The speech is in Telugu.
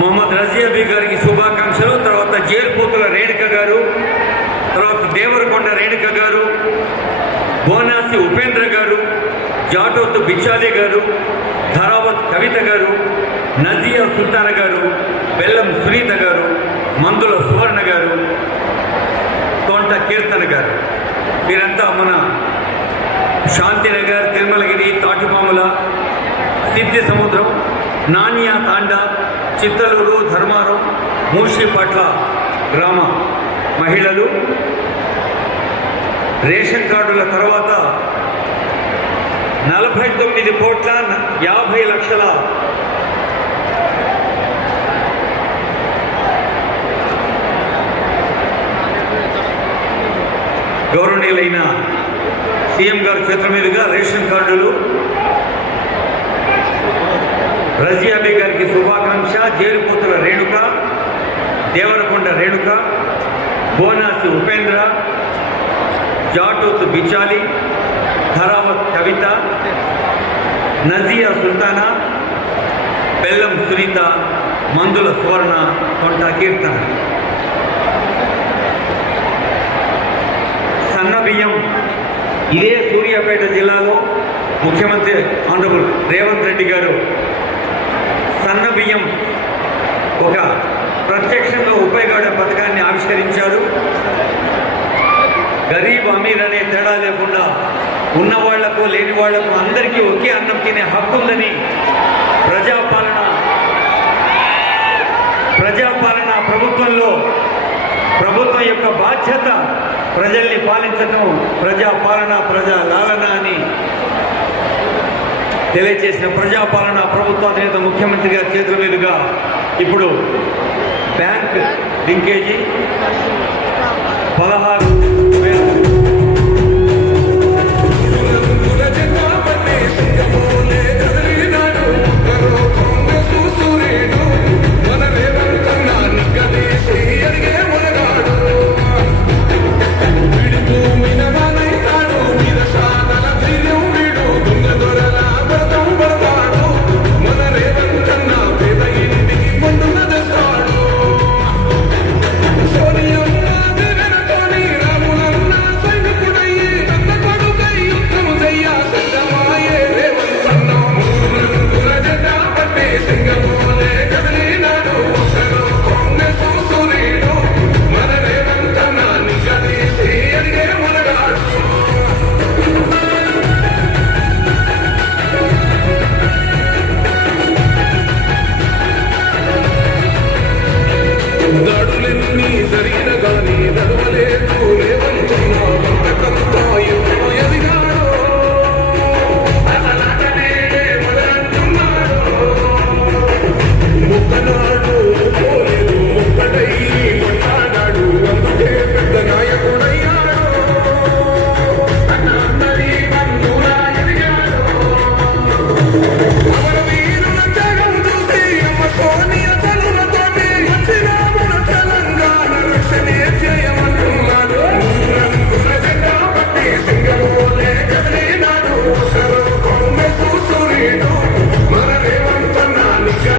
మొహమ్మద్ రజియాబీ గారికి శుభాకాంక్షలు. తర్వాత జేరుపోతుల రేణుక గారు తర్వాత దేవరకొండ రేణుక గారు బోనాసి ఉపేంద్ర గారు జాటోత్ బిచ్చాలి గారు ధరావత్ కవిత గారు నజియా సుల్తాన గారు బెల్లం సునీత గారు మందుల సువర్ణ గారు తోంట కీర్తన గారు. వీరంతా మన శాంతినగర్ తిరుమలగిరి తాటిపాముల సిద్ధి సముద్రం నాణ్య చిత్తలూరు ధర్మారం మూసిపట్ల గ్రామ మహిళలు. రేషన్ కార్డుల తర్వాత నలభై తొమ్మిది కోట్ల యాభై లక్షల గౌరవనీయులైన సీఎం గారి చేతుల మీదుగా రేషన్ కార్డులు రజియాబీ గారికి శుభాకాంక్ష జేరుపోతుల రేణుక దేవరకొండ రేణుక బోనాసి ఉపేంద్ర జాటూత్ బిచాలి ధరావత్ కవిత నజియా సుల్తానా బెల్లం సునీత మందుల సువర్ణ కొంట కీర్తన. సన్న బియ్యం ఇదే సూర్యాపేట జిల్లాలో ముఖ్యమంత్రి ఆనరబుల్ రేవంత్ రెడ్డి గారు సన్న బియ్యం ఒక ప్రత్యక్షంగా ఉపయోగపడే పథకాన్ని ఆవిష్కరించారు. గరీబ్ అమీర్ అనే తేడా లేకుండా ఉన్న వాళ్ళకు లేని వాళ్ళకు అందరికీ ఒకే అన్నం తినే హక్కు ఉందని ప్రజాపాలన ప్రజాపాలన ప్రభుత్వంలో ప్రభుత్వం యొక్క బాధ్యత ప్రజల్ని పాలించడం ప్రజాపాలన ప్రజా లాలన అని తెలియజేసిన ప్రజాపాలన ప్రభుత్వ అధినేత ముఖ్యమంత్రి గారి చేతుల మీదుగా ఇప్పుడు బ్యాంక్ లింకేజీ పదహారు దాడులెన్ని జరిగిన కానీ నడవ